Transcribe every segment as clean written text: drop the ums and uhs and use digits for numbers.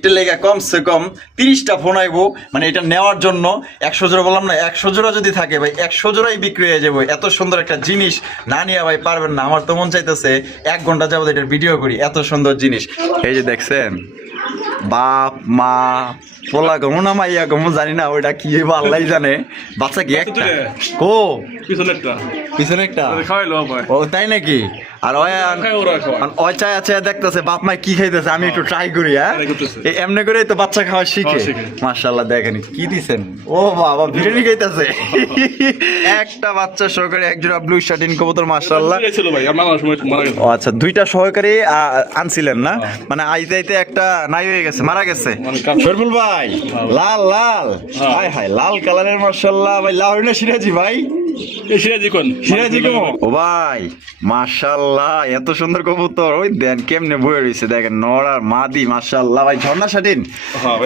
এটা লেগে কমসে কম 30টা ফোন আইবো, মানে এটা নেওয়ার জন্য। 100 জোড়া বললাম না, 100 জোড়া যদি থাকে ভাই 100 জোড়াই বিক্রি হয়ে যাবে। এত সুন্দর একটা জিনিস না নিয়ে ভাই পারবেন না। আমার তো মন চাইতেছে 1 ঘন্টা যাবত এটার ভিডিও করি, এত সুন্দর জিনিস। এই যে দেখছেন, বাপ মা পোলা গমো না মাইয়া গমো জানি না, ওইটা কি আল্লাহ জানে। বাচ্চা কি একটা কো পিছনে একটা ও, তাই নাকি? আর ওই চাই আছে দেখতেছে বাপ মা কি খাইতেছে, আমি একটু ট্রাই করি। হ্যাঁ, এমনি করে তো বাচ্চা খাওয়া শিখে। মাশাআল্লাহ, দেখেন কি দিছেন। ও বাবা, বিরিয়ানি খাইতেছে। একটা বাচ্চা সহকারে একজোড়া ব্লু শার্টিন কবুতর। মাশাআল্লাহ, আচ্ছা 2টা সহকারী আনছিলেন না? মানে আইতে আইতে একটা নাই হয়ে গেছে, মারা গেছে। শরীফুল ভাই, লাল লাল, হায় হায়, লাল কালারের। মাশাআল্লাহ ভাই, লাল না সিরাজি ভাই? ও ভাই মাশাআল্লাহ, এত সুন্দর কবুতর। ওই দেন কেমনে বয়ে রয়েছে, দেখেন নর আর মাদি। মাশাআল্লাহ ভাই, ঝর্ণা শাটিন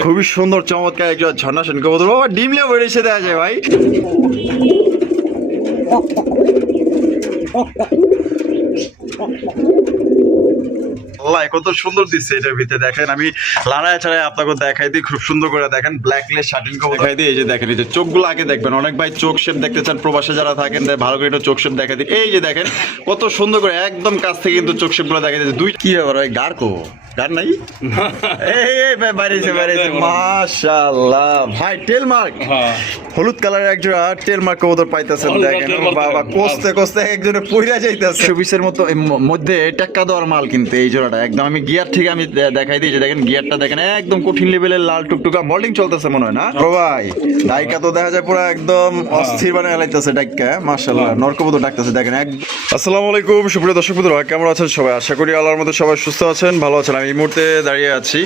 খুবই সুন্দর চমৎকার একজন ঝর্ণা শাটিন কবুতর। বাবা ডিমলে বয়ে রয়েছে দেখা যায় ভাই। কত সুন্দর দিচ্ছে এটার ভিতরে। দেখেন আমি লাড়ায় ছাড়াই আপনাকে দেখাই দিই, খুব সুন্দর করে দেখেন। ব্ল্যাকলেস শার্টিন কবুতর দেখাই দিই। এই যে দেখেন, এই যে চোখগুলো আগে দেখবেন। অনেক ভাই চোখ শেপ দেখতে চান, প্রবাসে যারা থাকেন ভালো করে একটু চোখ শেপ দেখাই দিই। এই যে দেখেন কত সুন্দর করে একদম কাছ থেকে কিন্তু চোখ শেপ গুলো দেখাই দিচ্ছে। দুই কি ব্যাপার ভাই, গার কো গার নাই? এই ভাই বাইরেছে বাইরেছে। মাশাআল্লাহ ভাই, টেল মার্ক হলুদ কালারের একজোড়া টেল মার্ক কবুতর পাইতেছেন। দেখেন বাবা, কষতে কষতে একজনে পইরা যাইতেছে। 24-এর মতো মধ্যে টাক্কা দেওয়ার মাল কিন্তু এই জোড়াটা একদম। আমি গিয়ার থেকে আমি দেখাই দিই, যে দেখেন গিয়ারটা দেখেন একদম কঠিন লেভেলের লাল টুকটুকা। মল্টিং চলতেছে মনে হয় না ও ভাই? ডাইকা তো দেখা যায় পুরো একদম অস্থির বানায় লাইতেছে ডাইকা। মাশাআল্লাহ, নরকবুতর ডাকতেছে দেখেন একদম। আসসালামু আলাইকুম সুপ্রিয় দর্শক বন্ধুরা, কেমন আছেন সবাই? আশা করি আল্লাহর মধ্যে সবাই সুস্থ আছেন, ভালো আছেন। আমি এই মুহূর্তে দাঁড়িয়ে আছি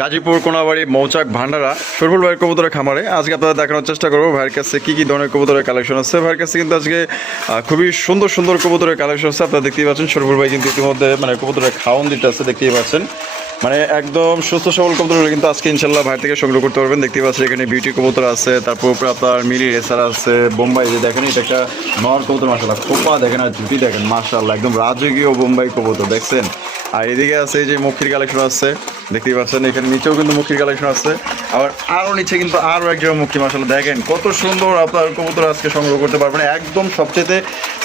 গাজীপুর কোনাবাড়ি মৌচাক ভান্ডারা শরীফুল ভাইয়ের কবুতরের খামারে। আজকে আপনাদের দেখানোর চেষ্টা করবো ভাইয়ের কাছে কি কি ধরনের কবুতরের কালেকশন আছে। ভাইয়ের কাছে কিন্তু আজকে খুবই সুন্দর সুন্দর কবুতরের কালেকশন আছে। আপনারা দেখতেই পাচ্ছেন শরীফুল ভাই কিন্তু ইতিমধ্যে মানে কবুতরের খাওয়ান দিতে আছে, দেখতেই পাচ্ছেন। মানে একদম সুস্থ সবল কবুতর কিন্তু আজকে ইনশাল্লাহ ভাই থেকে সংগ্রহ করতে পারবেন। দেখতে পাচ্ছেন এখানে বিউটি কবুতর আছে, তারপর উপরে আপনার মিলি রেসার আছে, বোম্বাই। যে দেখেন এটা একটা নর কবুতর। মাশাআল্লাহ, খোপা দেখেন আর জুটি দেখেন। মাশাআল্লাহ, একদম রাজকীয় বোম্বাই কবুতর দেখছেন। আর এদিকে আছে এই যে মুখির কালেকশন আছে, দেখতেই পাচ্ছেন। এখানে নিচেও কিন্তু মুখির কালেকশন আছে, আবার আরও নিচে কিন্তু আরও একজন মুখী। মাশাআল্লাহ, দেখেন কত সুন্দর আপনার কবুতর আজকে সংগ্রহ করতে পারবেন একদম সবচেয়ে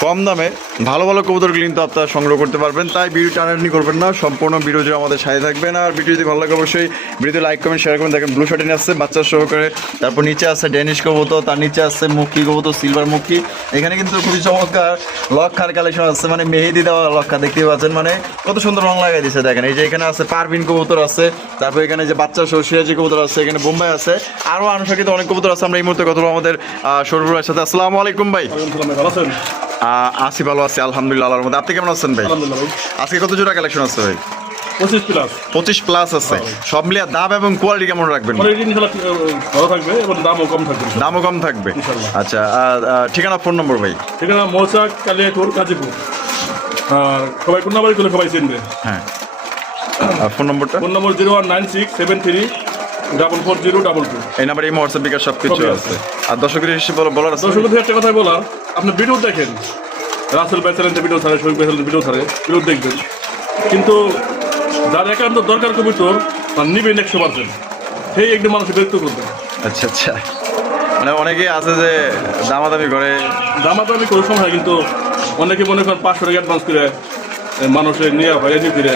কম দামে। ভালো ভালো কবুতরগুলো কিন্তু আপনারা সংগ্রহ করতে পারবেন। তাই ভিডিও টানাটানি করবেন না, সম্পূর্ণ ভিডিও জুড়ে আমাদের সাথে থাকবেন। আর ভিডিও যদি ভালো লাগে অবশ্যই ভিডিওতে লাইক কমেন্ট শেয়ার করবেন। দেখেন ব্লু শার্টিন আছে বাচ্চা সহকারে, তারপর নিচে আছে ডেনিশ কবুতর, তার নিচে আছে মুখী কবুতর, সিলভার মুখী। এখানে কিন্তু খুবই চমৎকার লক্ষার কালেকশন আছে, মানে মেহেদি দেওয়া লক্ষা, দেখতেই পাচ্ছেন। মানে কত সুন্দর রং লাগাই দিচ্ছে দেখেন। এই যে এখানে আছে পারভিন কবুতর আছে, তারপর এখানে যে বাচ্চা সহ সিরাজি কবুতর আছে, এখানে বোম্বাই আছে, আরও আনুষঙ্গিক অনেক কবুতর আছে। আমরা এই মুহূর্তে কথা বলবো আমাদের শরীফুল ভাইয়ের সাথে। আসসালামু আলাইকুম ভাই। আসি ভালো আছি আলহামদুলিল্লাহ আল্লাহর মধ্যে। আপনি কেমন আছেন ভাই? আজকে কত জোড়া কালেকশন আছে ভাই? 25 প্লাস আছে। সব মিলিয়ে দাম এবং কোয়ালিটি কেমন রাখবেন? দামও কম থাকবে। আচ্ছা, ঠিকানা ফোন নম্বর ভাই? ঠিকানা মৌচাক কালিয়াকৈর গাজীপুর। আর সবাই কোনাবাড়ি করলে সবাই চিনবে। হ্যাঁ, ফোন নম্বরটা? ফোন নম্বর 01967340222। এই নাম্বার এই হোয়াটসঅ্যাপ বিকাশ সব কিছু আছে। আর দর্শকদের হিসেবে বলার আছে, দর্শকদের একটা কথা বলার, আপনি ভিডিও দেখেন, রাসেল ভাই চ্যানেলে ভিডিও ছাড়ে, শরীফ ভাই চ্যানেলে ভিডিও ছাড়ে, ভিডিও দেখবেন, কিন্তু যার একান্ত দরকার কবুতর তার নিবেন 100%, সেই একদম মানুষের বিরক্ত করবে। আচ্ছা আচ্ছা, মানে অনেকেই আছে যে দামাদামি করে কোনো সময়, কিন্তু অনেকে মনে করেন 500 টাকা অ্যাডভান্স করে মানুষের নিয়ে হয়রানি করে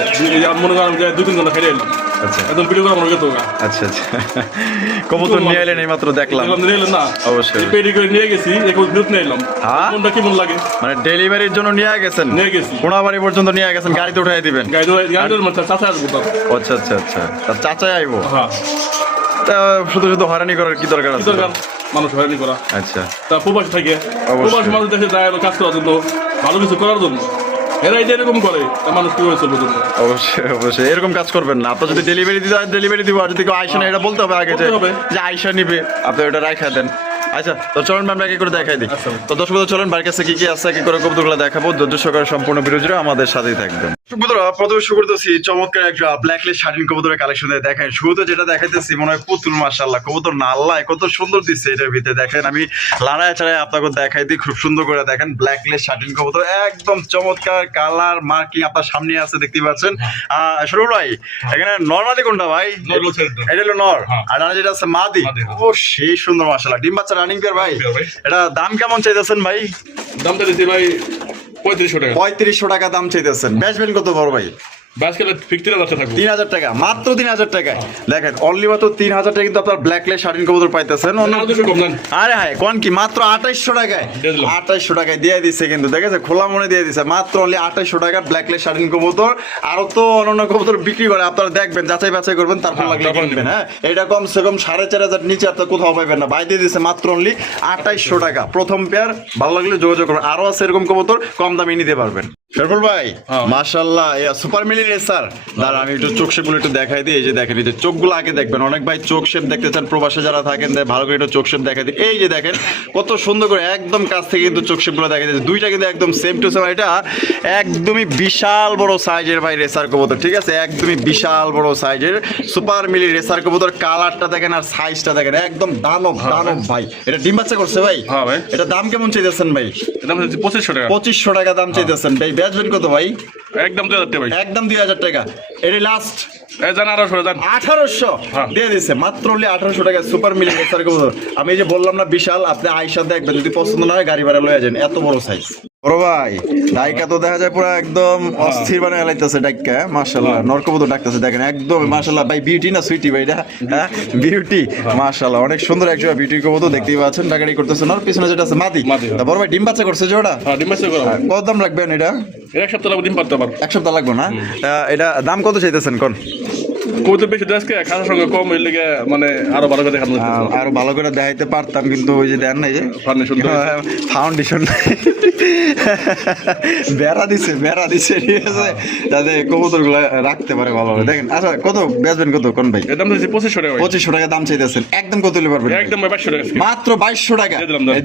মনে করেন 2-3 ঘন্টা খেয়ে এলাম। আচ্ছা, একদম ভিডিও করা মনে করতো। আচ্ছা আচ্ছা, কবুতর নিয়ে এলেন এই মাত্র দেখলাম। নিয়ে এলেন না? অবশ্যই পেডি করে নিয়ে গেছি, বিরত নিয়ে এলাম। কোনটা কেমন লাগে? মানে ডেলিভারির জন্য নিয়ে গেছেন? নিয়ে গেছি, কোনাবাড়ি পর্যন্ত নিয়ে গেছেন, গাড়িতে উঠাই দিবেন? চাচা আসবো। আচ্ছা আচ্ছা আচ্ছা, তার চাচাই আইবো? হ্যাঁ। তা শুধু শুধু হয়রানি করার কি দরকার আছে? মানুষ হয়রানি করা। আচ্ছা, তা প্রবাসী থাকে, প্রবাসী মানুষ দেশে যায় কাজ করার জন্য, ভালো কিছু করার জন্য। এরা এটা এরকম করে, মানুষ কি হয়েছে? অবশ্যই অবশ্যই এরকম কাজ করবেন না। আপনার যদি ডেলিভারি দিতে হয় ডেলিভারি দিব, আর যদি কেউ আইসা না এটা বলতে হবে আগে যে আইসা নিবে, আপনি ওটা রাখা দেন। আচ্ছা, তো চলেন আমরা কি করে দেখাই দিই। তো দর্শক চলেন বাড়ির কাছে কি কি আছে, কি করে কবুতরগুলো দেখাবো। ধৈর্য সহকারে সম্পূর্ণ ভিডিও জুড়ে আমাদের সাথেই থাকবেন। প্রথমে শুরু করতেছি চমৎকার একটা ব্ল্যাকলেস শার্টিন কবুতরের কালেকশন দেখেন। শুরুতে যেটা দেখাইতেছি মনে হয় পুতুল, মাশাআল্লাহ কবুতর না, আল্লাহ কত সুন্দর দিচ্ছে এটার ভিতরে। দেখেন আমি লাড়ায় ছাড়াই আপনাকে দেখাই দিই, খুব সুন্দর করে দেখেন ব্ল্যাকলেস শার্টিন কবুতর, একদম চমৎকার কালার মার্কিং আপনার সামনে আছে দেখতে পাচ্ছেন। শুরু ভাই এখানে নর্মালি কোনটা ভাই? এটা হলো নর, আর যেটা আছে মাদি। ও সেই সুন্দর মাশাআল্লাহ, ডিম বাচ্চা রানিং পেয়ার ভাই। এটা দাম কেমন চাইতেছেন ভাই? দামটা দিচ্ছি ভাই 3500 টাকা। 3500 টাকা দাম চাইতেছেন। বেচবেন কত বড় ভাই? 3000 টাকা, মাত্র 3000 টাকায়। দেখেন অনলি মাত্র 3000 টাকা কিন্তু আপনার ব্ল্যাকলেস শার্টিন কবুতর পাইতেছেন। আরে হ্যাঁ কোন কি মাত্র 2800 টাকায়, 2800 টাকায় দিয়ে দিচ্ছে কিন্তু, দেখেছে খোলা মনে দিয়ে দিচ্ছে মাত্র অনলি 2800 টাকা ব্ল্যাকলেস শার্টিন কবুতর। আরো তো অন্যান্য কবুতর বিক্রি করে, আপনারা দেখবেন যাচাই বাছাই করবেন, তারপর লাগলে কিনবেন। হ্যাঁ এটা কমসে কম 4500 নিচে আপনার কোথাও পাইবেন না, ভাই দিয়ে দিচ্ছে মাত্র অনলি 2800 টাকা। প্রথম পেয়ার, ভালো লাগলে যোগাযোগ করবেন। আরো আছে এরকম কবুতর, কম দামে নিতে পারবেন। শরফুল ভাই মাশাআল্লাহ সুপার মিলি রেসার, দাঁড়া আমি একটু চোখ শেপগুলো একটু দেখাই দিই। এই যে দেখেন, এই যে চোখগুলো আগে দেখবেন, অনেক ভাই চোখ শেপ দেখতে চান, প্রবাসে যারা থাকেন ভালো করে একটু চোখ শেপ দেখাই দিই। এই যে দেখেন কত সুন্দর করে একদম কাছ থেকে কিন্তু চোখ শেপগুলো দেখাই দিচ্ছে, দুইটা কিন্তু একদম সেম টু সেম। এটা একদমই বিশাল বড় সাইজের ভাই রেসার কবুতর, ঠিক আছে, একদমই বিশাল বড় সাইজের সুপার মিলি রেসার কবুতর। কালারটা দেখেন আর সাইজটা দেখেন, একদম দানব দানব ভাই। এটা ডিম বাচ্চা করছে ভাই? হ্যাঁ ভাই। এটা দাম কেমন চাইতেছেন ভাই? দাম হচ্ছে 2500 টাকা। 2500 টাকা দাম চাইতেছেন ভাই। বেচবেন কত ভাই? একদম 2000 টাকা ভাই। একদম 2000 টাকা। এটা লাস্ট 1800 দিয়ে দিচ্ছে মাত্র 1800 টাকা সুপার মিলি রেসার কবুতর। আমি এই যে বললাম না বিশাল, আপনি আয়সা দেখবেন, যদি পছন্দ না হয় গাড়ি ভাড়া লয়ে যান, এত বড় সাইজ। বড় ভাই ডাইকা তো দেখা যায় পুরো একদম অস্থির বানায় লাইতেছে ডাইকা, মাশাআল্লাহ নর কবুতর ডাকতেছে দেখেন, একদম মাশাআল্লাহ ভাই। বিউটি না সুইটি ভাই? এটা হ্যাঁ বিউটি, মাশাআল্লাহ অনেক সুন্দর একজন বিউটি কবুতর দেখতেই পাচ্ছেন, ডাকাডি করতেছে। নর পিছনে যেটা আছে মাদি। তা বড় ভাই ডিম বাচ্চা করছে যে ওটা? হ্যাঁ ডিম বাচ্চা করা। কত দাম রাখবেন এটা? এক সপ্তাহ লাগবে ডিম পারতে পারবো। এক সপ্তাহ লাগবে না? এটা দাম কত চাইতেছেন কোন? কবুতর বেশি আজকে খাসার সঙ্গে কম হইলে মানে আরো ভালো করে দেখানো যেত। আরো ভালো করে দেখাইতে পারতাম, কিন্তু ওই যে দেন না, এই যে ফাউন্ডেশন বেড়া দিছে ঠিক আছে, যাতে কবুতর গুলো রাখতে পারে ভালোভাবে। দেখেন আচ্ছা কত বেচবেন কত কোন ভাই? দাম হচ্ছে 2500 টাকা। 2500 টাকা দাম চাইতেছেন, একদম কত নিতে পারবেন? একদম 2200 টাকা। মাত্র 2200 টাকা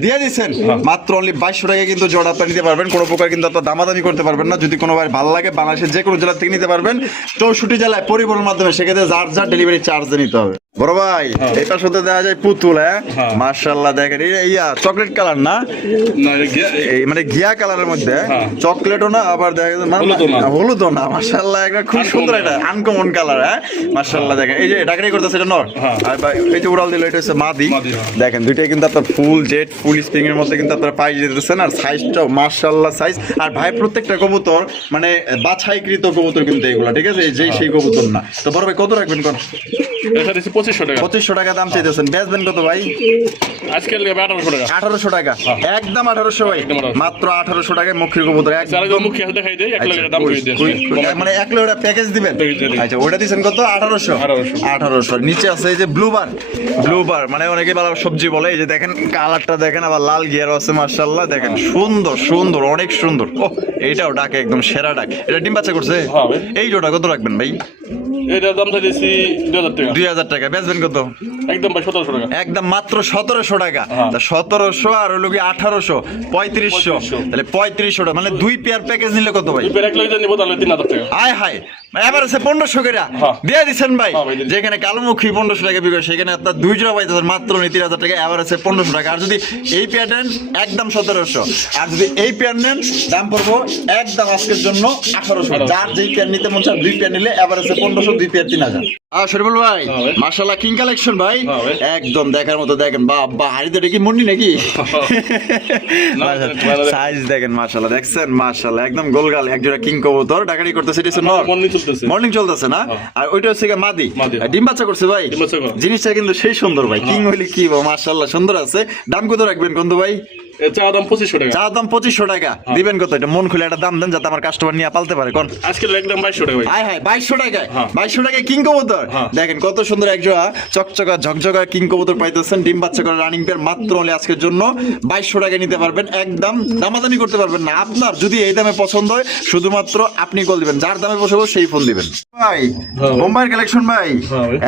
দিয়ে দিচ্ছেন। মাত্র অনলি 2200 টাকা কিন্তু জোড়া আপনি নিতে পারবেন, কোনো প্রকার কিন্তু আপনার দামাদামি করতে পারবেন না। যদি কোনো ভাই ভালো লাগে বাংলাদেশের যে কোনো জেলা থেকে নিতে পারবেন, 64 জেলায় পরিবহনের মাধ্যমে, সেক্ষেত্রে যার ডেলিভারি চার্জ নিতে হবে। বড় ভাই এটা সাথে দেখা যায় পুতুল, হ্যাঁ মাশাআল্লাহ দেখেন ইয়া চকলেট কালার না, মানে ঘিয়া কালারের মধ্যে চকলেটও না, আবার দেখা যায় হলুদও না, মাশাআল্লাহ একটা খুব সুন্দর একটা আনকমন কালার। হ্যাঁ মাশাআল্লাহ দেখেন এই যে ডাকরি করতেছে এটা নর, আর এই যে উড়াল দিল এটা হচ্ছে মাদি। দেখেন দুইটাই কিন্তু আপনার ফুল জেট ফুল স্প্রিং এর মধ্যে কিন্তু আপনারা পাই যেতেছেন, আর সাইজটাও মাশাআল্লাহ সাইজ। আর ভাই প্রত্যেকটা কবুতর মানে বাছাইকৃত কবুতর কিন্তু এগুলা, ঠিক আছে, যেই সেই কবুতর না। তো বড় ভাই কত রাখবেন কোন? 2500 টাকা দাম চাইতেছেন। বেচবেন কত ভাই? আজকে 1800 টাকা। 1800 টাকা, একদম 1800 ভাই, মাত্র 1800 টাকায় মুখের কবুতর। মানে 1 কিলো প্যাকেজ দিবেন? আচ্ছা ওটা দিচ্ছেন কত? 1800। নিচে আছে এই যে ব্লুবার মানে অনেকে ভালো সবজি বলে। এই যে দেখেন কালারটা দেখেন, আবার লাল গিয়ার আছে মাশাআল্লাহ দেখেন, সুন্দর অনেক সুন্দর। ও এইটাও ডাকে একদম সেরা ডাক। এটা ডিম বাচ্চা করছে? এই জোড়া কত রাখবেন ভাই? এটার দাম চাইছি 2000 টাকা। 2000 টাকা। বেচবেন কত? একদম ভাই 1700 টাকা। একদম মাত্র 1700 টাকা। 1700 আর হলো কি 1800, 3500, তাহলে 3500 টাকা। মানে 2 পেয়ার প্যাকেজ নিলে কত ভাই? 2 পেয়ার এক লগে নিব তাহলে 3000 টাকা। হায় হায় এবার আছে 1500 করে দিয়ে দিচ্ছেন ভাই। যেখানে কালোমুখী 1500 টাকা বিক্রি, সেখানে আপনার 2 জোড়া পাইতেছেন মাত্র 3000 টাকা। এবার আছে 1500 টাকা। আর যদি এই পেয়ার নেন একদম 1700, আর যদি এই পেয়ার নেন দাম পড়বো একদম আজকের জন্য 1800। যার যেই পেয়ার নিতে মন চায় 2 পেয়ার নিলে এবার আছে 1500, 2 পেয়ার 3000। শরীফুল ভাই মাশাআল্লাহ কিং কালেকশন ভাই, একদম দেখার মতো। দেখেন বাবা হাড়িতে কি মুন্ডি নাকি? সাইজ দেখেন মাশাআল্লাহ, দেখছেন মাশাআল্লাহ একদম গোলগাল একজোড়া কিং কবুতর ডাকাডি করতেছে। এটা হচ্ছে নর, মর্নিং চলতেছে না? আর ওইটা হচ্ছে মাদি, ডিম বাচ্চা করছে ভাই। জিনিসটা কিন্তু সেই সুন্দর ভাই, কিং হইলে কি মাশাআল্লাহ সুন্দর আছে। দাম কত রাখবেন কোন ভাই? চা দাম 2500 টাকা। চা দাম 2500 টাকা। দিবেন কত? এটা মন খুলে একটা দাম দেন যাতে আমার কাস্টমার নিয়ে পালতে পারে। কোন আজকে একদম 2200 টাকা ভাই। হায় হায় 2200 টাকায়, 2200 টাকায় কিং কবুতর। দেখেন কত সুন্দর একজোড়া চকচকা ঝকঝকা কিং কবুতর পাইতেছেন, ডিম বাচ্চা করে রানিং পেয়ার। মাত্র হলে আজকের জন্য 2200 টাকায় নিতে পারবেন, একদম দামাদামি করতে পারবেন না। আপনার যদি এই দামে পছন্দ হয় শুধুমাত্র আপনি কল দিবেন, যার দামে পছন্দ সেই ফোন দিবেন। ভাই বোম্বাই কালেকশন ভাই,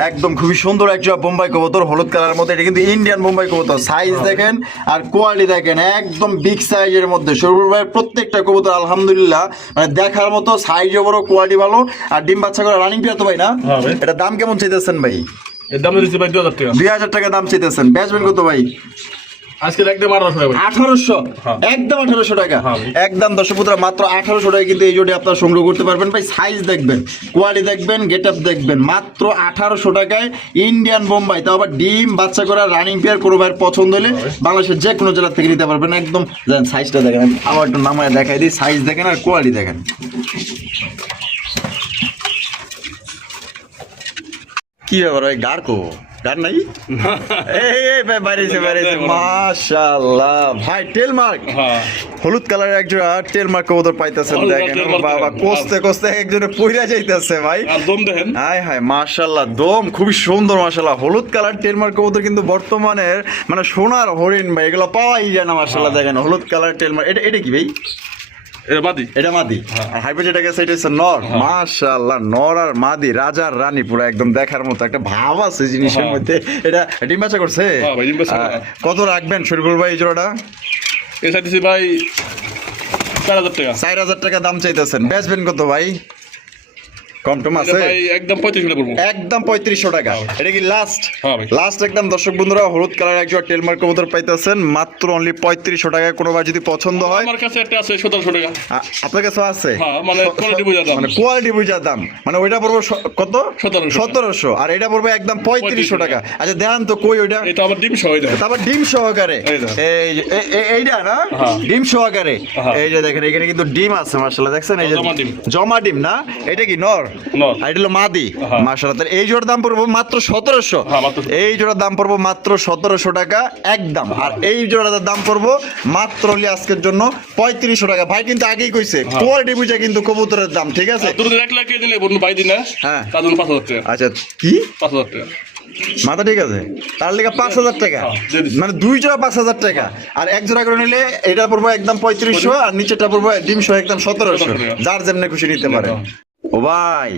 একদম খুবই সুন্দর একজোড়া বোম্বাই কবুতর হলুদ কালারের মধ্যে। এটা কিন্তু ইন্ডিয়ান বোম্বাই কবুতর। সাইজ দেখেন আর কোয়ালিটি দেখেন, একদম বিগ সাইজের মধ্যে শরীফুল ভাই প্রত্যেকটা কবুতর আলহামদুলিল্লাহ মানে দেখার মতো, সাইজও বড়, কোয়ালিটি ভালো, আর ডিম বাচ্চা করে রানিং পেয়ার তো ভাই না? হ্যাঁ ভাই। এটা দাম কেমন চাইতেছেন ভাই? এর দাম দিচ্ছি ভাই 2000 টাকা। 2000 টাকা দাম চাইতেছেন, বেচবেন কত ভাই? আজকে একদম 1800 টাকা ভাই। 1800, হ্যাঁ। একদম 1800 টাকা। হ্যাঁ ভাই। একদম দর্শক বন্ধুরা মাত্র 1800 টাকা কিন্তু এই জোড়ি আপনারা সংগ্রহ করতে পারবেন ভাই। সাইজ দেখবেন, কোয়ালিটি দেখবেন, গেটআপ দেখবেন, মাত্র 1800 টাকায় ইন্ডিয়ান বোম্বাই, তাও আবার ডিম বাচ্চা করা রানিং পেয়ার। কোনো ভাইয়ের পছন্দ হলে বাংলাদেশের যে কোনো জেলা থেকে নিতে পারবেন। একদম জানেন সাইজটা দেখেন, আমি আবার একটু নামায় দেখাই দিই, সাইজ দেখেন আর কোয়ালিটি দেখেন। কি ব্যাপার ভাই, গাড়কো গার নাই? এই ভাই বাইরেছে মাশাআল্লাহ ভাই, টেল মার্ক হ্যাঁ। হলুদ কালারের একজোড়া টেল মার্ক কবুতর পাইতেছেন। হলুদ দেখেন টেল মার্ক বাবা, দেখেন। কষতে কষতে একজনে পইরা যাইতেছে ভাই। আর দম দেখেন। হায় হায় মাশাআল্লাহ, দম খুবই সুন্দর মাশাআল্লাহ। হলুদ কালার টেল মার্ক কবুতর কিন্তু বর্তমানের মানে সোনার হরিণ ভাই, এগুলো পাওয়াই যায় না মাশাআল্লাহ। দেখেন হলুদ কালার টেল মার্ক, এটা কি ভাই? এটা মাদি। এটা মাদি। আর হাইব্রিড যেটা গেছে এটা হচ্ছে নর। মাশাআল্লাহ, নর আর মাদি, রাজার রানী পুরো একদম দেখার মতো একটা ভাব আছে জিনিসের মধ্যে। এটা ডিম বাচ্চা করছে? হ্যাঁ ভাই, ডিম বাচ্চা। কত রাখবেন শরীফুল ভাই এই জোড়াটা? এটা দিচ্ছি ভাই 4000 টাকা। 4000 টাকা দাম চাইতেছেন, বেচবেন কত ভাই? কম টম এটা আছে? ভাই একদম 3500 টাকা পড়বো। একদম 3500 টাকা। এটা কি লাস্ট? হ্যাঁ ভাই। লাস্ট একদম দর্শক বন্ধুরা, হলুদ কালার একজোড়া টেলমার্ক কবুতর পাইতেছেন মাত্র অনলি 3500 টাকায়। কোনো বার যদি পছন্দ হয়, আমার কাছে একটা আছে 1700 টাকা। আপনার কাছে আছে? হ্যাঁ, মানে কোয়ালিটি বুঝা দাম। মানে কোয়ালিটি বুঝা দাম, মানে ওইটা পড়বো কত? 1700 1700, আর এটা পড়বে একদম 3500 টাকা। আচ্ছা দেখান তো কই ওইটা? এটা আবার ডিম সহ এটা। তারপর ডিম সহকারে, এই দেখো। এইটা না? হ্যাঁ। ডিম সহকারে। হ্যাঁ। এই যে দেখেন এখানে কিন্তু ডিম আছে মাশাআল্লাহ, দেখছেন? এই যে জমা ডিম। জমা ডিম না? এটা কি নর? নর। আর এটা হলো মাদি। হ্যাঁ। মাশাআল্লাহ, তাহলে এই জোড়ার দাম পড়বে মাত্র 1700। হ্যাঁ, মাত্র। এই জোড়ার দাম পড়বে মাত্র 1700 টাকা একদম। আর এই জোড়াটার দাম পড়বে মাত্র হলে আজকের জন্য 3500 টাকা। ভাই কিন্তু আগেই কইছে কোয়ালিটি বুঝে কিন্তু কবুতরের দাম, ঠিক আছে? দুটো 1 লাখ কে দিলে বন্ধু ভাই দিনা। হ্যাঁ। তার জন্য 5000 টাকা। আচ্ছা কি 5000 টাকা। মাথা ঠিক আছে, তার লেগে 5000 টাকা, হ্যাঁ, দিয়ে দিচ্ছি। মানে দুই জোড়া 5000 টাকা। আর এক জোড়া করে নিলে এটা পড়বো একদম 3500, আর নিচেটা পড়বো ডিম সহ একদম 1700। যার যেমনি খুশি নিতে পারে। ও ভাই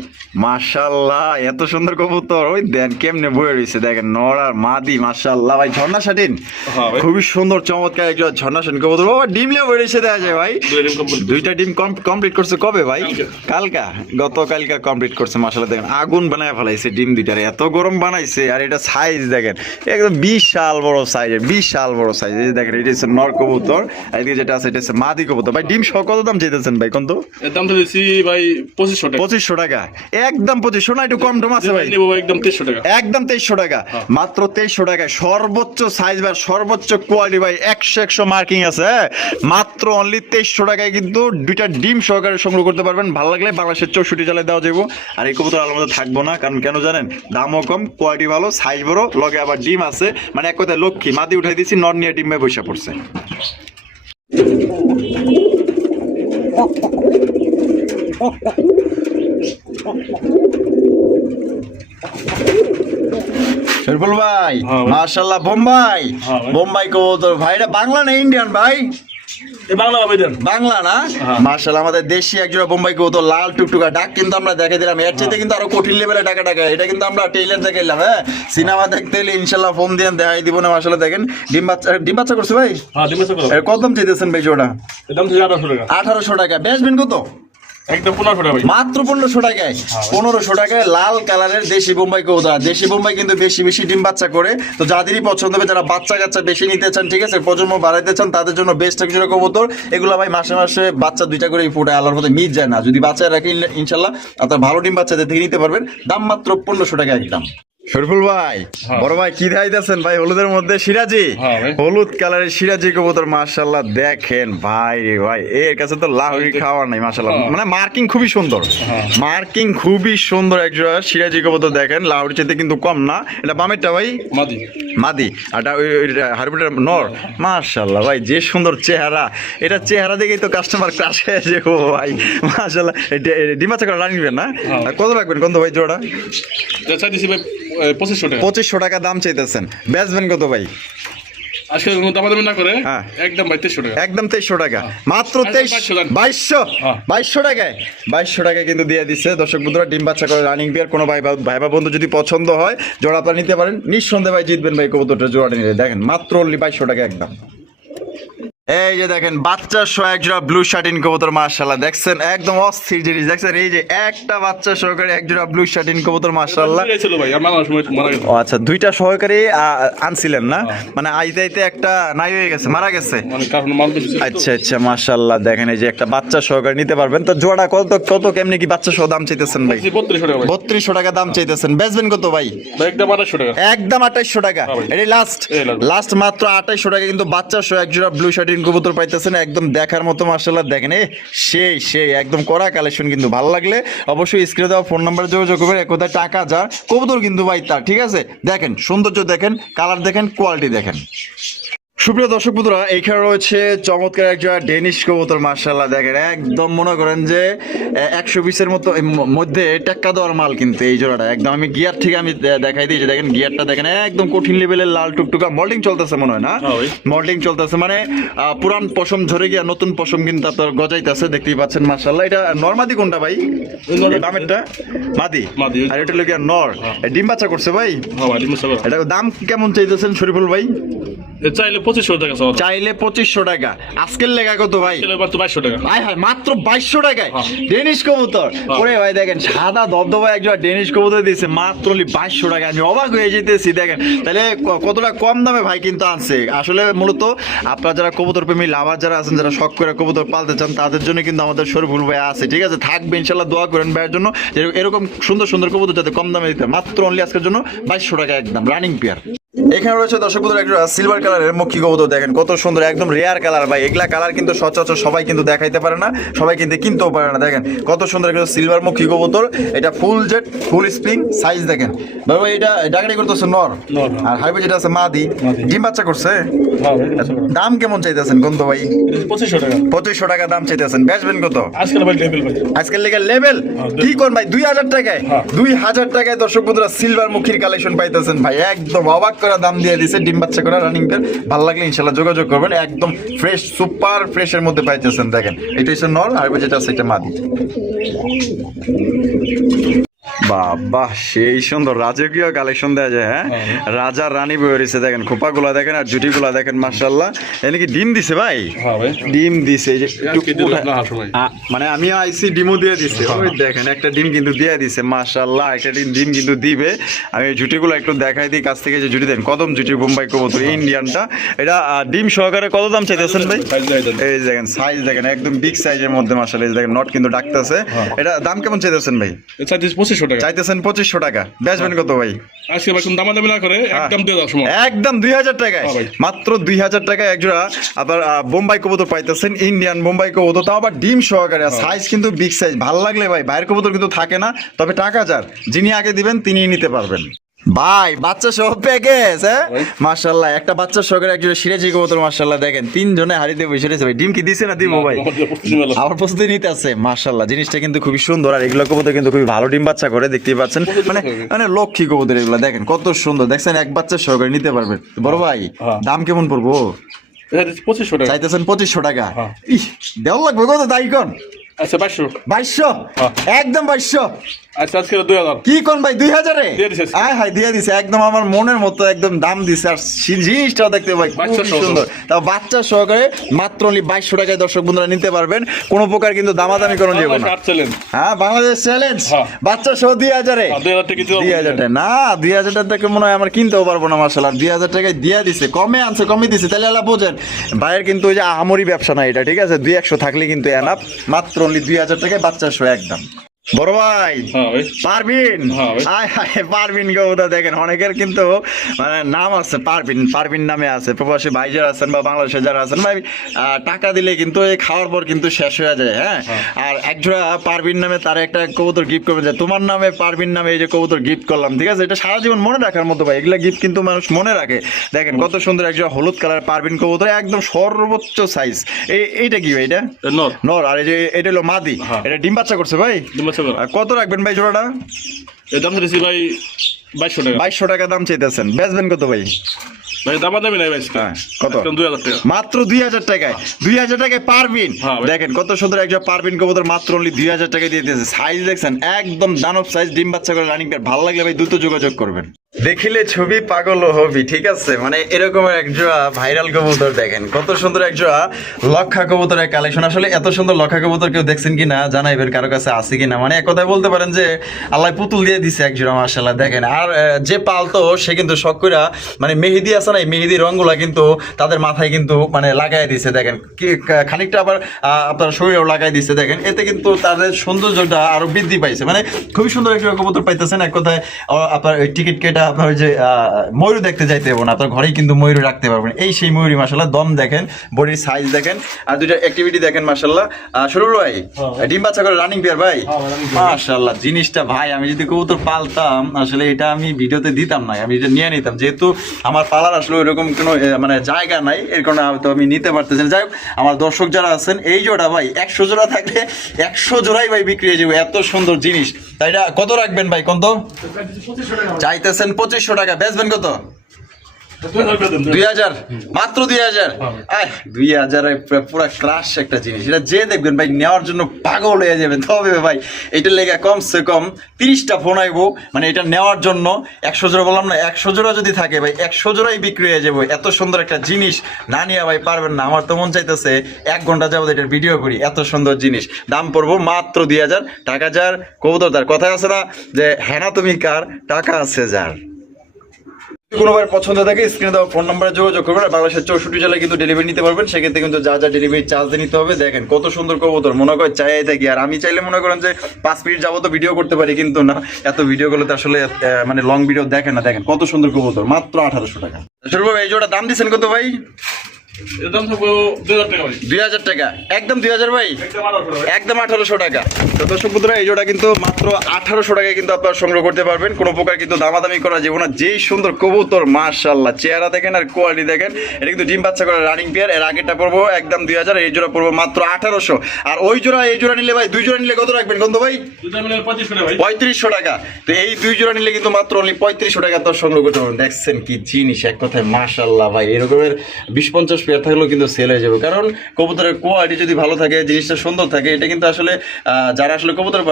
মাশাআল্লাহ, এত সুন্দর কবুতর, ওই দেন কেমনে বয়ে রয়েছে দেখেন, নর আর মাদি মাশাআল্লাহ ভাই। ঝর্ণা শাটিন হ্যাঁ ভাই। খুবই সুন্দর চমৎকার একজন ঝর্ণা শাটিন কবুতর। বাবা ডিম নিয়ে বয়ে রয়েছে দেখা যায় ভাই। দুটো ডিম complete। দুইটা ডিম কমপ্লিট করছে কবে ভাই? কালকে। কালকা, গতকালকা কমপ্লিট করছে মাশাআল্লাহ। দেখেন আগুন বানায় ফেলাইছে ডিম দুইটারে, এত গরম বানাইছে। আর এটা সাইজ দেখেন একদম বিশাল বড় সাইজের, বিশাল বড় সাইজ। এই যে দেখেন এটা হচ্ছে নর কবুতর, আর এদিকে যেটা আছে এটা হচ্ছে মাদি কবুতর। ভাই ডিম সহ কত দাম চাইতেছেন ভাই কোন তো? এর দামটা দিচ্ছি ভাই 2500 টাকা। 2500 টাকা। একদম 2500 না, একটু কম টম আছে ভাই? নেবো ভাই একদম 2300 টাকা। একদম 2300 টাকা। মাত্র 2300 টাকায় সর্বোচ্চ সাইজ বা সর্বোচ্চ কোয়ালিটি ভাই, 100 মার্কিং আছে। হ্যাঁ, মাত্র অনলি 2300 টাকায় কিন্তু দুইটা ডিম সহকারে সংগ্রহ করতে পারবেন। ভালো লাগলে বাংলাদেশের 64 জেলায় দেওয়া যাবো। আর এই কবুতর আলার মধ্যে থাকবো না, কারণ কেন জানেন? দামও কম, কোয়ালিটি ভালো, সাইজ বড়, লগে আবার ডিম আছে। মানে এক কথায় লক্ষ্মী, মাদি উঠাই দিয়েছি, নর নিয়ে ডিম ভাই বসে পড়ছে। শরীফুল ভাই হ্যাঁ ভাই। মাশাআল্লাহ, বোম্বাই। হ্যাঁ ভাই। বোম্বাই কবুতর ভাই, এটা বাংলা না ইন্ডিয়ান ভাই? এই বাংলা ভাই দেন। বাংলা না? হ্যাঁ। মাশাআল্লাহ, আমাদের দেশি একজোড়া বোম্বাই কবুতর, লাল টুকটুকা ডাক কিন্তু আমরা দেখে দিলাম। এর চাইতে কিন্তু আরো কঠিন লেভেলে ডাকা ডাকা, এটা কিন্তু আমরা টেইলার দেখাইলাম। হ্যাঁ, সিনেমা দেখতে এলে ইনশাআল্লাহ ফোন দিয়ে দেখাই দিব না। মাশাআল্লাহ দেখেন ডিম বাচ্চা করছে ভাই। হ্যাঁ, ডিম আছে কত? এর কত দাম চাইতেছেন ভাই জোড়া? এর দাম দিচ্ছি 1800 টাকা। 1800 টাকা। বেচবেন কত? একদম 1500 টাকা ভাই। মাত্র 1500 টাকায়। 1500 টাকায় লাল কালারের দেশি বোম্বাই কবুতর। দেশি বোম্বাই কিন্তু বেশি বেশি ডিম বাচ্চা করে, তো যাদেরই পছন্দ হবে, যারা বাচ্চা কাচ্চা বেশি নিতে চান, ঠিক আছে, প্রজন্ম বাড়াইতে চান, তাদের জন্য বেস্ট একজোড়া কবুতর। এগুলো ভাই মাসে মাসে বাচ্চা দুইটা করে ফুটায়, আল্লাহর মধ্যে মিট যায় না। যদি বাচ্চা রাখি ইনশাল্লাহ আপনার ভালো ডিম বাচ্চাদের থেকে নিতে পারবেন। দাম মাত্র 1500 টাকা একদম। শরীফুল ভাই, হ্যাঁ। বড় ভাই কি দেখাইতেছেন ভাই? হলুদের মধ্যে সিরাজি, হ্যাঁ ভাই। হলুদ কালারের সিরাজি কবুতর মাশাআল্লাহ। দেখেন ভাই রে ভাই, এর কাছে তো লাহোরি খাওয়ার নাই মাশাআল্লাহ। হ্যাঁ। মানে মার্কিং খুবই সুন্দর, হ্যাঁ। মার্কিং খুবই সুন্দর একজোড়া সিরাজি কবুতর। দেখেন লাহোরি চাইতে কিন্তু কম না। এটা বামেরটা ভাই মাদি। মাদি, আর হারবিটার নর। মাশাআল্লাহ ভাই, যে সুন্দর চেহারা, এটা চেহারা দেখেই তো কাস্টমার ক্রাশ হয়ে যায় ও ভাই মাশাআল্লাহ। ডিম বাচ্চা করে রানিবেন না? হ্যাঁ। আর কত রাখবেন কত ভাই জোড়া? এটা দিচ্ছি ভাই 2500 টাকা। 2500 টাকা দাম চাইতেছেন, বেচবেন কত ভাই? আজকে দামাদামি না করে হ্যাঁ। একদম ভাই 2300 টাকা। একদম 2300 টাকা। মাত্র আচ্ছা, 2200 হ্যাঁ। 2200 টাকায় 2200 টাকায় কিন্তু দিয়ে দিচ্ছে দর্শক বন্ধুরা। ডিম বাচ্চা করে রানিং পেয়ার। কোনো ভাই বা বন্ধু যদি পছন্দ হয় জোড়া আপনারা নিতে পারেন, নিঃসন্দেহে ভাই জিতবেন ভাই কবুতরটা জোড়াটা নিলে। দেখেন মাত্র অনলি 2200 টাকা একদম। এই যে দেখেন বাচ্চা সহ এক জোড়া ব্লু শার্টিন কবুতর, মাশাআল্লাহ দেখছেন একদম অস্থির জিনিস দেখছেন। এই যে একটা বাচ্চা সহকারে এক জোড়া ব্লু শার্টিন কবুতর, মাশাআল্লাহ। ছিল ভাই আমার সময় মারা গেছে। ও আচ্ছা, দুইটা সহকারী আনছিলেন না, মানে আইতে আইতে একটা নাই হয়ে গেছে, মারা গেছে। মানে কারণ মাল বেশি ছিল। আচ্ছা আচ্ছা, মাশাআল্লাহ দেখেন এই যে একটা বাচ্চা সহকারে নিতে পারবেন। তো জোড়া কত কত কেমনি কি বাচ্চা সহ দাম চাইতেছেন ভাই? 3200 টাকা ভাই। 3200 টাকা দাম চাইতেছেন, বেচবেন কত ভাই? ভাই একদম 2800 টাকা। একদম 2800 টাকা। হ্যাঁ ভাই। এটাই লাস্ট, এই last। লাস্ট মাত্র 2800 টাকা কিন্তু বাচ্চা সহ এক জোড়া ব্লু শার্টিন কবুতর পাইতেছেন, একদম দেখার মতো মাশাআল্লাহ। দেখেন সেই সেই একদম কড়া কালেকশন, কিন্তু ভালো লাগলে অবশ্যই স্ক্রিনে দেওয়া ফোন নাম্বারে যোগাযোগ করবেন। এক কথায় টাকা যা, কবুতর কিন্তু ভাই তার, ঠিক আছে। দেখেন সৌন্দর্য দেখেন, কালার দেখেন, কোয়ালিটি দেখেন। সুপ্রিয় দর্শক বন্ধুরা, এইখানে রয়েছে চমৎকার এক জোড়া ডেনিশ কবুতর, মাশাআল্লাহ দেখেন একদম মনে করেন যে 100 পিসের মতো মধ্যে টেক্কা দেওয়ার মাল কিন্তু এই জোড়াটা। একদম আমি গিয়ার থেকে আমি দেখাই দিই, যে দেখেন গিয়ারটা দেখেন একদম কঠিন লেভেলের লাল টুকটুকা। মল্টিং চলতেছে মনে হয় না? মল্টিং চলতেছে, মানে পুরান পশম ঝরে গিয়া নতুন পশম কিন্তু আপনার গজাইতেছে, দেখতেই পাচ্ছেন মাশাআল্লাহ। এটা নরমাদি কোনটা ভাই? বামেরটা মাদি, মাদি। আর এটা লগিয়া নর। ডিম বাচ্চা করছে ভাই? হ্যাঁ ভাই, ডিম সব। এটা দাম কেমন চাইতেছেন শরীফুল ভাই? চাইলে 2500 টাকা চাও। চাইলে 2500 টাকা। আজকের লেখা কত ভাই? চাইলে মাত্র 2200 টাকা। হায় হায়, মাত্র 2200 টাকায় হ্যাঁ। ডেনিশ কবুতর। হ্যাঁ। ওরে ভাই দেখেন সাদা দবদবা একজন ডেনিশ কবুতর দিয়েছে মাত্র 2200 টাকা। আমি অবাক হয়ে যেতেছি, দেখেন তাহলে কতটা কম দামে ভাই কিন্তু আনছে। আসলে মূলত আপনারা যারা কবুতর প্রেমী লাভার যারা আছেন, যারা শখ করে কবুতর পালতে চান, তাদের জন্য কিন্তু আমাদের শরীফুল ভাই আছে, ঠিক আছে। থাকবে ইনশাল্লাহ, দোয়া করেন ভাইয়ের জন্য যে এরকম সুন্দর সুন্দর কবুতর যাতে কম দামে দিতে। মাত্র অনলি আজকের জন্য 2200 টাকা একদম রানিং পেয়ার। এখানে রয়েছে দর্শক বন্ধুরা একটা সিলভার কালারের মুখী কবুতর, দেখেন কত সুন্দর, একদম রেয়ার কালার ভাই। এগুলা কালার কিন্তু সচরাচর সবাই কিন্তু দেখাইতে পারে না, সবাই কিন্তু কিনতেও পারে না। দেখেন কত সুন্দর একটা সিলভার মুখী কবুতর, এটা ফুল জেট ফুল স্প্রিং সাইজ দেখেন বাবা। এটা ডাকাডি করতেছে নর, আর হাইব্রিড যেটা আছে মাদি। ডিম বাচ্চা করছে? হ্যাঁ ভাই, ডিম সব। দাম কেমন চাইতেছেন কোন তো ভাই? 2500 টাকা। 2500 টাকা দাম চাইতেছেন, বেচবেন কত? আজকাল ভাই লেভেল ভাই। আজকের লেগে লেভেল কি কোন ভাই? 2000 টাকায়, 2000 টাকায় দর্শক বন্ধুরা সিলভার মুখীর কালেকশন পাইতেছেন ভাই। একদম অবাক করা দাম দিয়ে দিছে। ডিম বাচ্চা করা রানিং পেয়ার, ভালো লাগলে ইনশাল্লাহ যোগাযোগ করবেন। একদম ফ্রেশ সুপার ফ্রেশের মধ্যে পাইতেছেন। দেখেন এটা হচ্ছে নর, আর যেটা আছে এটা মাদি। বাবা সেই সুন্দর রাজকীয় কালেকশন দেওয়া যায়। হ্যাঁ, রাজা রানী বই রয়েছে, দেখেন খোপাগুলা দেখেন আর জুটিগুলা দেখেন মাশাআল্লাহ। এনে কি ডিম দিছে ভাই? হ্যাঁ ভাই, ডিম দিছে। এই যে আজকে দিলাম না সময়। মানে আমি আইসি ডিমও দিয়ে দিছে। ওই দেখেন একটা ডিম কিন্তু দিয়ে দিছে মাশাআল্লাহ, একটা ডিম কিন্তু দিবে। আমি জুটিগুলো একটু দেখাই দিই কাছ থেকে, যে জুটি দেন কদম জুটি বোম্বাই কবুতর ইন্ডিয়ানটা। এটা ডিম সহকারে কত দাম চাইতেছেন ভাই? এই দেখেন সাইজ দেখেন একদম বিগ সাইজের মধ্যে মাশাআল্লাহ। এই দেখেন নট কিন্তু ডাকতেছে। এটা দাম কেমন চাইতেছেন ভাই? চাইতে 2500 টাকা। চাইতেছেন 2500 টাকা, বেচবেন কত ভাই? আজকে ভাই কোন দামাদামি না করে একদম দিয়ে দাও সময়। একদম 2000 টাকায়, হ্যাঁ ভাই। মাত্র 2000 টাকায় একজোড়া আবার বোম্বাই কবুতর পাইতেছেন, ইন্ডিয়ান বোম্বাই কবুতর, তাও আবার ডিম সহকারে। সাইজ কিন্তু বিগ সাইজ, ভালো লাগলে ভাই। বাইরের কবুতর কিন্তু থাকে না, তবে টাকা যার, যিনি আগে দিবেন তিনিই নিতে পারবেন ভাই। বাচ্চা সহ প্যাকেজ, হ্যাঁ মাশাআল্লাহ। একটা বাচ্চা সহকারে একজন সিরাজি কবুতর মাশাআল্লাহ। দেখেন তিনজনে হাড়িতে বসে রয়েছে ভাই। ডিম কি দিছে না দিব ভাই? আমার প্রস্তুতি নিতে আছে মাশাআল্লাহ। জিনিসটা কিন্তু খুবই সুন্দর, আর এগুলো কবুতর কিন্তু খুবই ভালো ডিম বাচ্চা করে, দেখতেই পাচ্ছেন। মানে মানে লক্ষ্মী কবুতর এগুলো, দেখেন কত সুন্দর। দেখছেন এক বাচ্চা সহকারে নিতে পারবেন। বড় ভাই দাম কেমন পড়বো? 2500 টাকা। চাইতেছেন 2500 টাকা। ইহ দেওয়া লাগবে কত তাই কোন? আচ্ছা 2200। 2200, একদম 2200। আচ্ছা আজকে 2000। কি কোন ভাই 2000-এ? দিয়ে দিছে। আয় হায় দিয়ে দিছে, একদম আমার মনের মতো একদম দাম দিছে। আর জিনিসটাও দেখতে ভাই খুব সুন্দর, তাও বাচ্চা সহকারে মাত্র অনলি 2200 টাকায় দর্শক বন্ধুরা নিতে পারবেন। কোনো প্রকার কিন্তু দামাদামি কোনো যাবে না। হ্যাঁ বাংলাদেশ চ্যালেঞ্জ, বাচ্চা সহ 2000-এ। 2000 টাকা না, 2000 টাকা মনে হয় আমার কিনতেও পারবো না মাশাআল্লাহ। 2000 টাকায় দিয়ে দিছে, কমে আনছে, কমে দিছে। তাহলে আলা বোঝেন ভাইয়ের কিন্তু ওই যে আমরি ব্যবসা না এটা, ঠিক আছে। 200 থাকলে কিন্তু এনাফ। মাত্র অনলি 2000 টাকায় বাচ্চা সহ একদম। বড় ভাই পারবিন, হায় হায় পারবিন কবুতর দেখেন। অনেকের কিন্তু মানে নাম আছে পারবিন, পারবিন নামে আছে। প্রবাসী ভাই যারা আছেন বা বাংলাদেশে যারা আছেন ভাই, টাকা দিলে কিন্তু এই খাওয়ার পর কিন্তু শেষ হয়ে যায়। হ্যাঁ, আর একজোড়া পারবিন নামে তার একটা কবুতর গিফট করবে, যে তোমার নামে পারবিন নামে এই যে কবুতর গিফট করলাম, ঠিক আছে। এটা সারা জীবন মনে রাখার মতো ভাই, এগুলা গিফট কিন্তু মানুষ মনে রাখে। দেখেন কত সুন্দর একজোড়া হলুদ কালার পারবিন কবুতর, একদম সর্বোচ্চ সাইজ। এইটা কি ভাই? এটা নর, আর এই যে এটা হলো মাদি। এটা ডিম বাচ্চা করছে ভাই। কত রাখবেন ভাই জোড়াটা? দাম চাইছি ভাই 2200 টাকা। 2200 টাকা দাম চাইতেছেন, বেচবেন কত ভাই? ভাই দামাদামি নাই ভাই। কত? 2000 টাকা। মাত্র 2000 টাকায়, 2000 টাকায় পারবিন। দেখেন কত সুন্দর একজন পারবিন কবুতর মাত্র অনলি 2000 টাকায় দিয়ে দিয়েছে। সাইজ দেখছেন একদম দানব সাইজ, ডিম বাচ্চা করে রানিং পেয়ার। ভালো লাগলে ভাই দ্রুত যোগাযোগ করবেন। দেখিলে ছবি পাগল হবি, ঠিক আছে? মানে এরকমের এক জোড়া ভাইরাল কবুতর দেখেন, কত সুন্দর এক জোড়া লক্ষা কবুতরের কালেকশন। আসলে এত সুন্দর লক্ষা কবুতর কেউ দেখছেন কিনা জানাইবেন, কারো কাছে আছে কিনা। মানে এক কথায় বলতে পারেন যে আল্লাহ পুতুল দিয়ে দিছে এক জোড়া, মাশাআল্লাহ দেখেন। আর যে পালতো সে কিন্তু শখ কইরা মানে মেহেদি আছে না, এই মেহেদি রঙগুলা কিন্তু তাদের মাথায় কিন্তু মানে লাগাই দিছে দেখেন, কি খানিকটা আবার আপনার শরীরেও লাগাই দিছে দেখেন। এতে কিন্তু তাদের সৌন্দর্যটা আরো বৃদ্ধি পাইছে। মানে খুবই সুন্দর একটা কবুতর পাইতেছেন। এক কথায় আপনার ওই টিকিট কেটে আপনার ওই যে ময়ূর দেখতে যাইতে হবে না, আপনার ঘরেই কিন্তু ময়ূর রাখতে পারবেন। এই সেই ময়ূরী, মাশাআল্লাহ দম দেখেন, বডির সাইজ দেখেন, আর দুইটা অ্যাক্টিভিটি দেখেন মাশাআল্লাহ। শুরু ভাই ডিম বাচ্চা করে রানিং পেয়ার ভাই, মাশাআল্লাহ জিনিসটা ভাই আমি যদি কবুতর পালতাম আসলে এটা আমি ভিডিওতে দিতাম না, আমি এটা নিয়ে নিতাম। যেহেতু আমার পালার আসলে ওইরকম কোনো মানে জায়গা নাই, এর কারণে তো আমি নিতে পারতেছি না। যাই হোক, আমার দর্শক যারা আছেন এই জোড়া ভাই 100 জোড়া থাকলে 100 জোড়াই ভাই বিক্রি হয়ে যাবে, এত সুন্দর জিনিস। তাই এটা কত রাখবেন ভাই? কত চাইতেছেন? 2500 টাকা। বেচবেন কত? 2000, মাত্র 2000। 2000 পুরা ক্লাস একটা জিনিস, এটা যে দেখবেন ভাই নেওয়ার জন্য পাগল হয়ে যাবেন। তবে ভাই এটা লেগে কমসে কম 30টা ফোন আইবো, মানে এটা নেওয়ার জন্য। 100 জোড়া বললাম না, 100 জোড়া যদি থাকে ভাই 100 জোড়াই বিক্রি হয়ে যাবে। এত সুন্দর একটা জিনিস না নিয়ে ভাই পারবেন না। আমার তো মন চাইতেছে 1 ঘন্টা যাবো এটার ভিডিও করি, এত সুন্দর জিনিস। দাম পড়বো মাত্র 2000 টাকা। যার কবুতর তার কথা আছে না যে হ্যাঁ তুমি কার, টাকা আছে যার। কোনো ভাই পছন্দ থাকে স্ক্রিনে দেওয়া ফোন নাম্বারে যোগাযোগ করবেন। আর বাংলাদেশের 64 জেলায় কিন্তু ডেলিভারি নিতে পারবেন। সেক্ষেত্রে কিন্তু যা যা ডেলিভারি চার্জ দিয়ে নিতে হবে। দেখেন কত সুন্দর কবুতর, মনে করে চাই থাকি। আর আমি চাইলে মনে করেন যে 5 মিনিট যাবো তো ভিডিও করতে পারি, কিন্তু না, এত ভিডিও করলে তো আসলে মানে লং ভিডিও দেখেন না। দেখেন কত সুন্দর কবুতর, মাত্র 1800 টাকা। শুরু ভাই এই জোড়া দাম দিচ্ছেন কত ভাই? 2000 টাকা। একদম 2000 ভাই, একদম 1800 টাকা। তো দর্শক বন্ধুরা এই জোড়া কিন্তু মাত্র 1800 টাকায় কিন্তু আপনারা সংগ্রহ করতে পারবেন। কোনো প্রকার কিন্তু দামাদামি করা যাবে না। যেই সুন্দর কবুতর, মাশাআল্লাহ চেহারা দেখেন আর কোয়ালিটি দেখেন। এটা কিন্তু ডিম বাচ্চা করে রানিং পেয়ার। এর আগেরটা পড়বো একদম 2000, এই জোড়া পড়বো মাত্র 1800। আর ওই জোড়া এই জোড়া নিলে ভাই, 2 জোড়া নিলে কত রাখবেন কত ভাই? 3500 টাকা। তো এই 2 জোড়া নিলে কিন্তু মাত্র অনলি 3500 টাকা আপনারা সংগ্রহ করতে পারবেন। দেখছেন কি জিনিস, এক কথায় মাশাআল্লাহ ভাই। এরকমের 20-50 পেয়ার থাকলেও কিন্তু সেল হয়ে যাবে। কারণ কবুতরের কোয়ালিটি যদি ভালো থাকে, জিনিসটা সুন্দর থাকে, এটা কিন্তু আসলে যারা আসলে কবুতর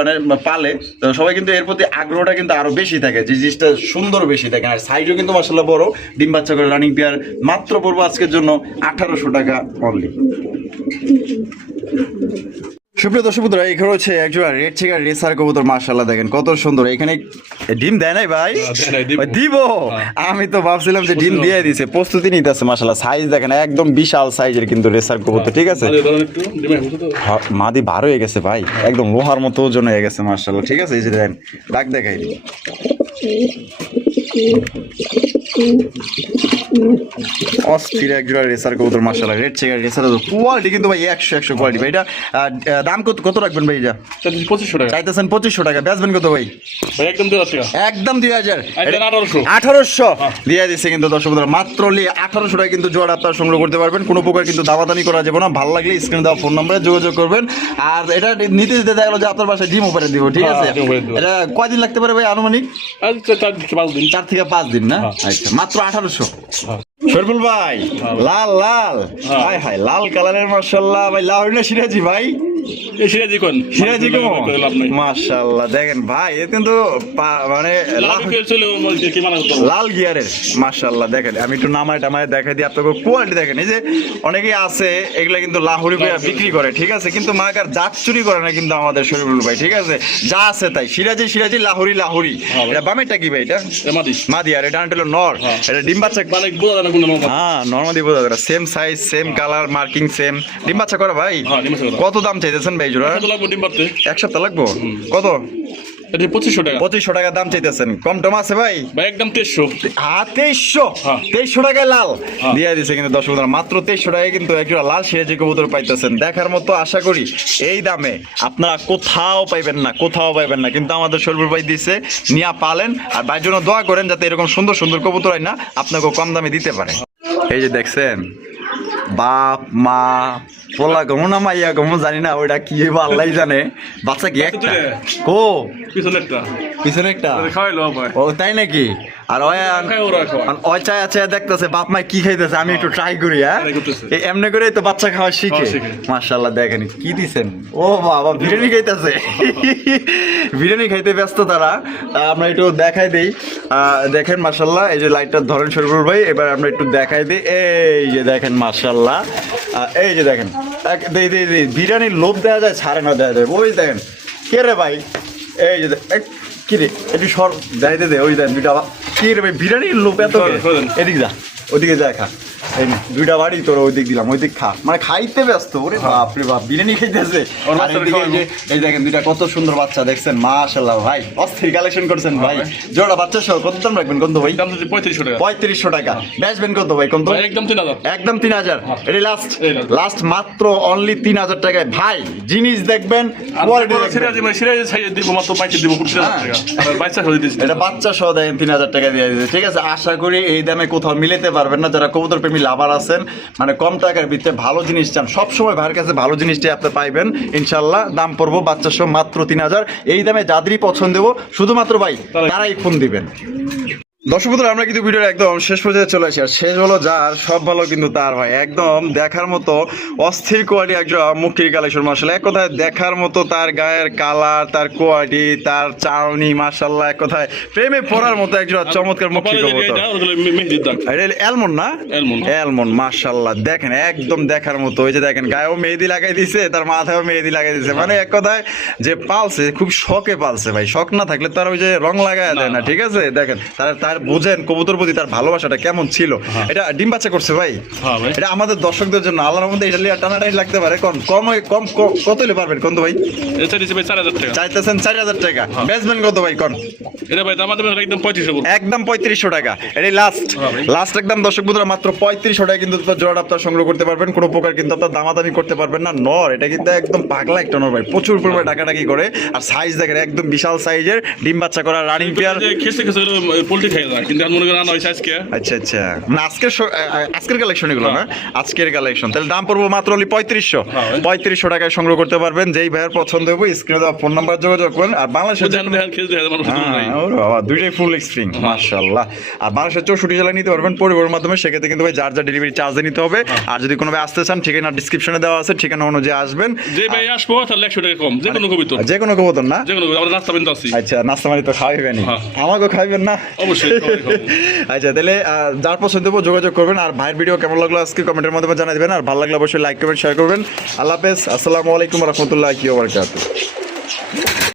পালে তো সবাই কিন্তু এর প্রতি আগ্রহটা কিন্তু আরো বেশি থাকে, যে জিনিসটা সুন্দর বেশি থাকে। আর সাইজও কিন্তু মাশাআল্লাহ বড়। ডিম বাচ্চা করে রানিং পেয়ার মাত্র পড়বো আজকের জন্য 1800 টাকা অনলি। সুপ্রিয় দর্শক বন্ধুরা, এখানে হচ্ছে একজোড়া রেড চেকার রেসার কবুতর, মাশাআল্লাহ দেখেন কত সুন্দর। এখানে ডিম দেয় নাই ভাই? দিব। আমি তো ভাবছিলাম যে ডিম দিয়ে দিছে, প্রস্তুতি নিতেছে। মাশাআল্লাহ সাইজ দেখেন একদম বিশাল সাইজের কিন্তু রেসার কবুতর, ঠিক আছে? মাদি বার হয়ে গেছে ভাই, একদম লোহার মতো ওজন হয়ে গেছে মাশাআল্লাহ, ঠিক আছে? এই যে দেখেন ডাক দেখাই দিই। অস্থির একজোড়া রেসার কবুতর, মাশাআল্লাহ রেড চেকার রেসার কোয়ালিটি কিন্তু ভাই 100 কোয়ালিটি ভাই। এটা দাম কত রাখবেন ভাই? এটা 2500 টাকা চাইতেছেন 2500 টাকা। বেচবেন কত ভাই? একদম 2000 টাকা। একদম 2000। 1800 দিয়ে দিচ্ছে কিন্তু দর্শক বন্ধুরা, মাত্র 1800 টাকা কিন্তু জোড়া আপনারা সংগ্রহ করতে পারবেন। কোনো প্রকার কিন্তু দামাদামি করা যাবে না। ভালো লাগলে স্ক্রিনে দেওয়া ফোন নাম্বারে যোগাযোগ করবেন। আর এটা নিতে দিতে দেখা গেলো যে আপনার বাসায় ডিম ওপরে দিব, ঠিক আছে? এটা কয়দিন লাগতে পারে ভাই আনুমানিক? 4 থেকে 5 দিন না? আচ্ছা, মাত্র 1800। শরীফুল ভাই লাল লাল, হাই হাই লাল কালারের, মাশাআল্লাহ ভাই। লাহোরি না সিরাজি ভাই? সিরাজি কোন? সিরাজি কোন? মাশাআল্লাহ দেখেন ভাই, এ কিন্তু মানে লাল গিয়ারের, মাশাআল্লাহ দেখেন। আমি একটু নামায় টামায় দেখাই দিই আপনাকে কোয়ালিটি দেখেন। এই যে অনেকেই আছে এগুলা কিন্তু লাহোরি বিক্রি করে, ঠিক আছে? কিন্তু মাগার জাত চুরি করে না কিন্তু আমাদের শরীফুল ভাই, ঠিক আছে? যা আছে তাই, সিরাজি সিরাজি, লাহোরি লাহোরি। এটা বামেরটা কি ভাই? এটা মাদি। আর এটা হলো নর। এটা ডিম বাচ্চা মানে বোঝা যায় না কোন? হ্যাঁ নরমালি বোঝা যায়, same size same colour marking same. ডিম বাচ্চা করে ভাই? কত দাম চাইতেছেন ভাই জোড়া? 1 সপ্তাহ লাগবো। কত? 2500 টাকা দাম চাইতেছেন। কম টম আছে ভাই? একদম 2300 টাকায় লাল দিয়ে দিচ্ছে কিন্তু দর্শক বন্ধুরা। মাত্র 2300 টাকায় কিন্তু একজোড়া লাল সিরাজি কবুতর পাইতেছেন। দেখার মতো, আশা করি এই দামে আপনারা কোথাও পাইবেন না, কোথাও পাইবেন না। কিন্তু আমাদের শরীফুল ভাই দিচ্ছে, নিয়া পালেন। আর ভাইয়ের জন্য দোয়া করেন যাতে এরকম সুন্দর সুন্দর কবুতর হয় না আপনাকে কম দামে দিতে পারে। এই যে দেখছেন বাপ মা পোলা গমো না মাইয়া গমো জানি না, ওইটা কি আল্লাহ জানে। বাচ্চা কি একটা? কো পিছনে একটা? ও তাই নাকি? আর ওই চায় আছে দেখতেছে বাপ মা কি খাইতেছে আমি একটু ট্রাই করি। হ্যাঁ এমনি করেই তো বাচ্চা খাওয়া শিখে। মাশাআল্লাহ দেখেন কি দিছেন, ও বাবা বিরিয়ানি খাইতেছে। বিরিয়ানি খাইতে ব্যস্ত তারা। আমরা একটু দেখাই দেই, দেখেন মাশাআল্লাহ এই যে লাইটটা ধরেন শরীফুল ভাই, এবার আমরা একটু দেখাই দিই। এই যে দেখেন মাশাআল্লাহ, এই যে দেখেন বিরিয়ানির লোভ দেওয়া যায় ছাড়ে না দেওয়া যায়। ওই দেখেন কে রে ভাই, এই যে কি রে একটু সর যাইতে দে, ওই দেন দুইটা কি রে ভাই বিরিয়ানির লোভ এত, এদিক যা ওদিকে যায় খা, এই নে দুইটা বাড়ি তোর ওই দিক দিলাম, ওই দিক খা, মানে খাইতে ব্যস্ত। ওরে বাপ রে বাপ বিরিয়ানি খাইতেছে। এই দেখেন দুইটা কত সুন্দর বাচ্চা দেখছেন মাশাআল্লাহ ভাই, অস্থির কালেকশন করছেন ভাই। জোড়া বাচ্চা সহ কত দাম রাখবেন কত ভাই? 3500 টাকা। বেচবেন কত ভাই? কত? একদম 3000। এটা লাস্ট মাত্র অনলি 3000 টাকায় ভাই। জিনিস দেখবেন কোয়ালিটি এটা বাচ্চা সহ দেখেন 3000 টাকা দিয়ে দিয়েছে। ঠিক আছে, আশা করি এই দামে কোথাও মিলাতে পারবেন না। যারা কবুতর প্রেমী লাভার আছেন, মানে কম টাকার ভিতরে ভালো জিনিস চান, সবসময় ভাইয়ের কাছে ভালো জিনিসটাই আপনি পাইবেন ইনশাল্লাহ। দাম পড়বো বাচ্চা সহ মাত্র 3000। এই দামে যাদেরই পছন্দ দেবো শুধুমাত্র ভাই তারাই ফোন দিবেন। দর্শক বন্ধুরা আমরা কিন্তু ভিডিওর একদম শেষ পর্যায়ে চলে আসি। আর শেষ হলো যার সব ভালো কিন্তু তার ভাই, একদম দেখার মতো অস্থির কোয়ালিটি একটা মুখির কালেকশন মাশাআল্লাহ। এক কথায় দেখার মতো তার গায়ের কালার, তার কোয়ালিটি, তার চাউনি মাশাআল্লাহ, এক কথায় প্রেমে পড়ার মতো একটা চমৎকার মুখী কবুতর। এটা অ্যালমন্ড না? অ্যালমন্ড মাশাআল্লাহ দেখেন একদম দেখার মতো। ওই যে দেখেন গায়েও মেহেদি লাগাই দিছে, তার মাথায়ও মেহেদি লাগাই দিছে, মানে এক কথায় যে পালছে খুব শখে পালছে ভাই। শখ না থাকলে তার ওই যে রং লাগায় দেয় না। ঠিক আছে, দেখেন তার বুঝেন কবুতর প্রতি তার ভালোবাসাটা কেমন ছিল। এটা ডিম বাচ্চা করছে ভাই। এটা আমাদের দর্শকদের জন্য আল্লাহর মধ্যে এটা লিয়া টানাটানি লাগতে পারে। কম কত হলে পারবেন কোন ভাই? চাইতেছেন 4000 টাকা। বেচবেন কত ভাই কোন? একদম 3500 টাকা। এটাই লাস্ট একদম দর্শক বন্ধুরা মাত্র 3500 টাকা কিন্তু জোড়াটা আপনার সংগ্রহ করতে পারবেন। কোনো প্রকার কিন্তু আপনার দামাদামি করতে পারবেন না। নর এটা কিন্তু একদম পাগলা একটা নর ভাই, প্রচুর পরিমাণে ডাকাডাকি করে। আর সাইজ দেখেন একদম বিশাল সাইজের, ডিম বাচ্চা করা রানিং পেয়ার। পোল্ট্রি খাই কিন্তু মনে করেন আনা হয়েছে আজকে। আচ্ছা মানে আজকের কালেকশন এগুলো না? আজকের কালেকশন। তাহলে দাম পড়বো মাত্র অনলি 3500 টাকায় সংগ্রহ করতে পারবেন। যেই ভাইয়ের পছন্দ হবে স্ক্রিনে দেওয়া ফোন নাম্বার যোগাযোগ করেন। আর বাংলাদেশের দুইটাই ফুল স্প্রিং মাশাআল্লাহ। আর বাংলাদেশের 64 জেলায় নিতে পারবেন পরিবহনের মাধ্যমে। সেক্ষেত্রে কিন্তু ভাই যার ডেলিভারি চার্জ নিতে হবে। আর যদি কোনো ভাই আসতে চান ঠিকানা ডিসক্রিপশনে দেওয়া আছে, ঠিকানা অনুযায়ী আসবেন। যে ভাই আসবো তাহলে 100 টাকা কম, যে কোনো কবুতর না? যে কোনো আমরা নাস্তা বানিয়ে আসি। আচ্ছা নাস্তা মানে তো খাওয়াইবেন, আমাকেও খাইবেন না? অবশ্যই। আচ্ছা তাহলে যার পছন্দ হবে যোগাযোগ করবেন। আর ভাইয়ের ভিডিও কেমন লাগলো আজকে কমেন্টের মাধ্যমে জানিয়ে দেবেন। আর ভালো লাগলে অবশ্যই লাইক করবেন, শেয়ার করবেন। আল্লাহ হাফেজ, আসসালামু আলাইকুম ওয়া রাহমাতুল্লাহি ওয়া বারাকাতুহু।